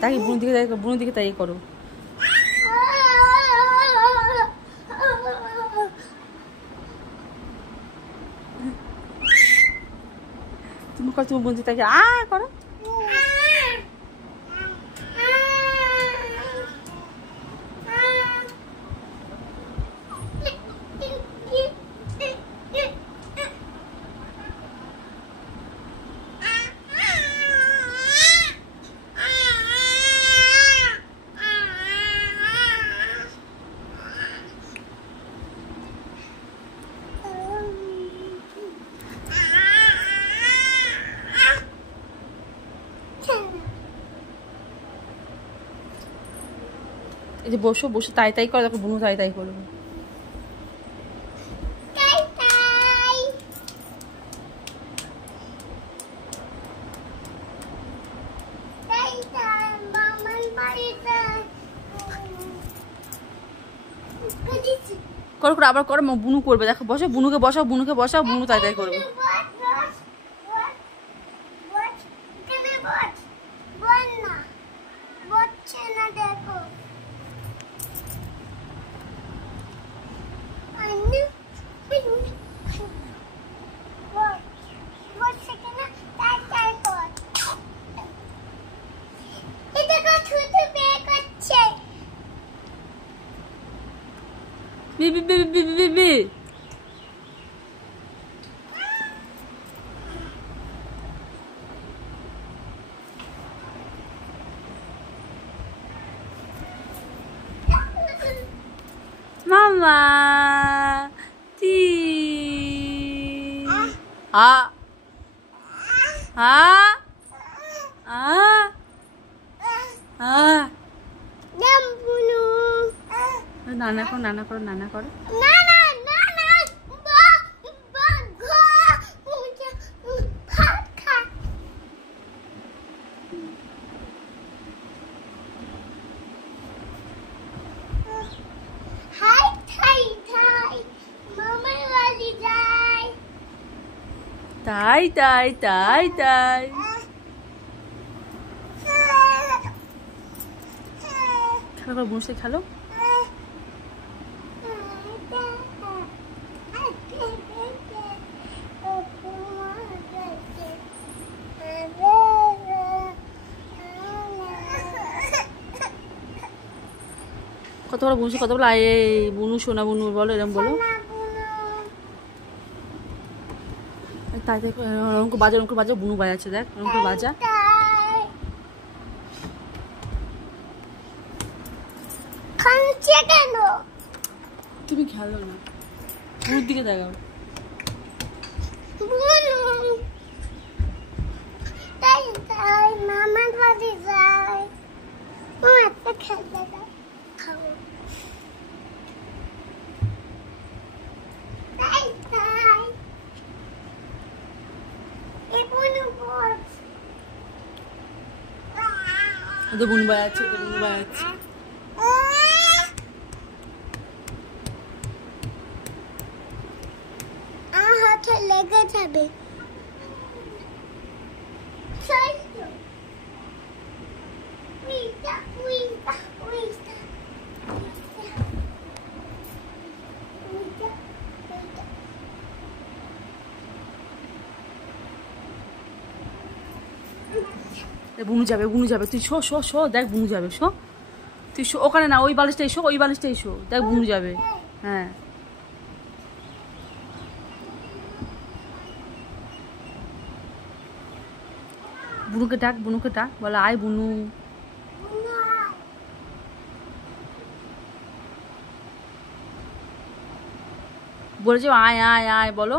তাই বুনুর দিকে তাই, বুনুর দিকে তাই করো। তুমি করো, তুমি বুনুর দিকে তাই করো। এই যে বসো, বসে তাই তাই করো, দেখো বুনু তাই তাই করবে। করো করো, আবার করো, বুনু করবে, দেখো বসো, বুনুকে বসাও, বুনুকে বসাও, বুনু তাই তাই করবে। Bibi bibi bibi bibi. Mama. Ti. Ah. Ah. Ah. Ah. नाना करो, नाना करो, नाना करो। नाना नाना मुझे भात खा। हाय थाई थाई मामा वाली जाए। ताई ताई ताई ताई। खेलो बुन से खेलो। কত বড় বুনু, কত বড় বুনু, সোনা বুনু বলো, এরকম বলো। তাই দেখ, অঙ্ক বাজা, অঙ্ক বাজা, বুনু বাজাচ্ছে, দেখ অঙ্ক বাজা। কেন তুমি খেলো না, বুনুর দিকে দেখাও। তাই তাই মামার বাড়ি যাই, একটা খেলতে যাই, খাবো। তাই তাই এই বুনু বল, ওদের বুনু বাজাচ্ছে, ওদের বুনু বাজাচ্ছে। হাতে লেগে যাবে। বুনু যাবে, বুনু যাবে, তুই শো শো শো, দেখ বুনু যাবে, শো তুই শো, ওখানে না, ওই বালিশটা এসো, ওই বালিশটা এসো, দেখ বুনু যাবে। হ্যাঁ বুনুকে ডাক, বুনুকে ডাক, বলে আয় বুনু। বলেছে আয় আয় আয়, বলো।